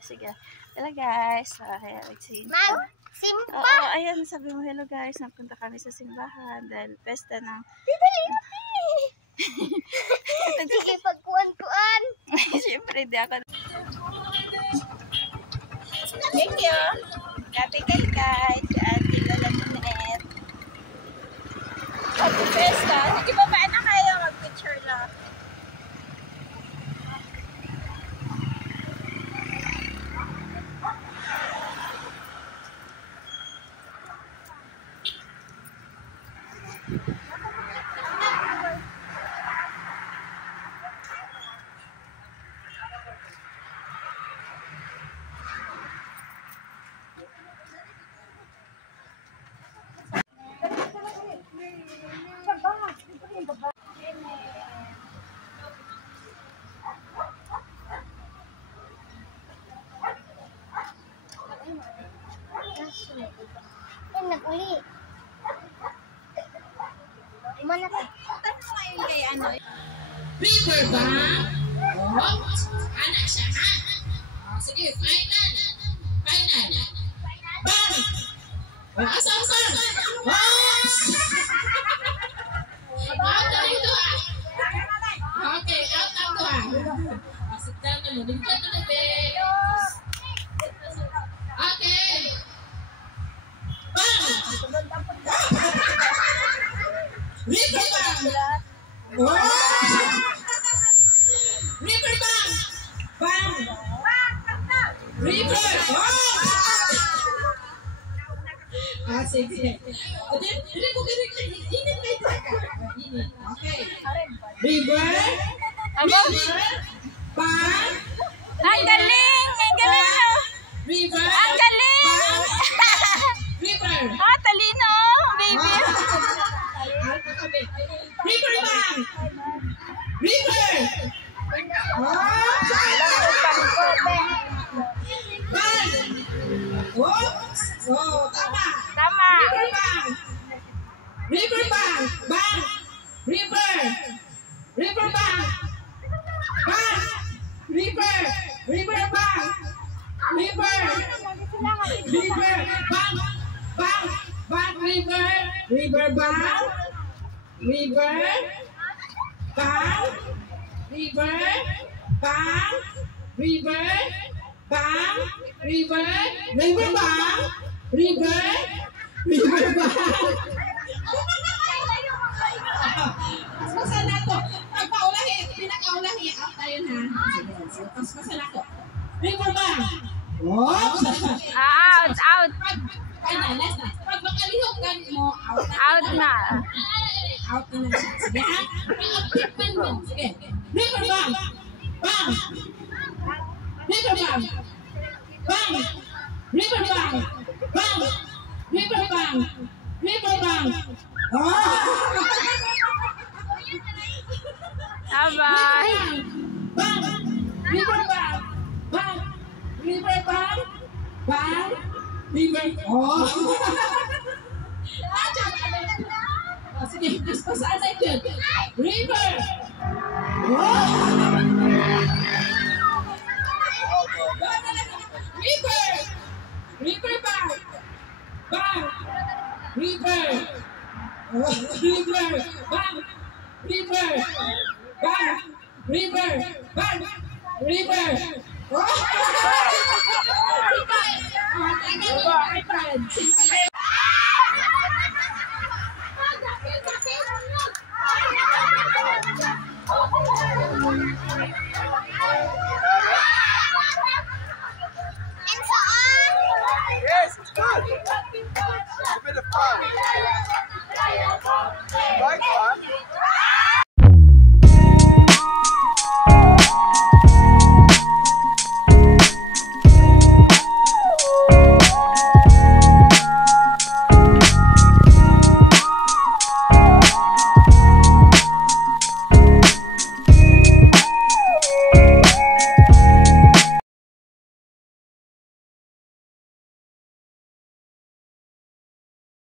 Sige. Hello guys. Mang, simba. Oo, ayan, sabi mo hello guys. Napunta kami sa simbahan dahil pesta ng... Sige, pagkuan-kuan. Siyempre, di ako... Thank you. Happy guys. At Lola Nunet. Happy pesta. Sige ba, paano kayo mag-picture lang? Nag-uli. Mana ka? Tanong ngayon kay ano? River ba? Anak siya, ha? Sige, final. Final. Bang! Asal. Out na dito, ha? Okay, out na ito, ha? Sit-down na mo. Dito na na, be. Okay. Bang! River bang! River bang! Bang! River! Sige. Hindi ko init kayo taka. Init. Okay. River! Bang! Ang galing! Ang galing no? River! Ang galing! River! Ah, talino! Baby! River bang! River! Bang! Oh, tama! Tama! River bang! River bang! Bang! River! River bang! Bang! River! River bang! River! River! Bang! Bang! Bang! River! River bang! River! Bang! River! Bang! River! Bang! River! River bang! River! River bang! Paspasan na to. Pagpaulahi, pinakaulahi. Out tayo na. Sige, paspasan na to. River bang! Out! Last na. Pag makalihok ka mo, out na. Out na! Out na na siya. Sige, ha? Pag-uptikman mo. Sige. River bang! Bang! River bang! Bang! River bang! Bang! River bang! River bang! Bye-bye! Bang! River bang! Bang! River bang! Bang! River! Sige, gusto saan na ito? River! River! River bang! Bang! River! River! Bang!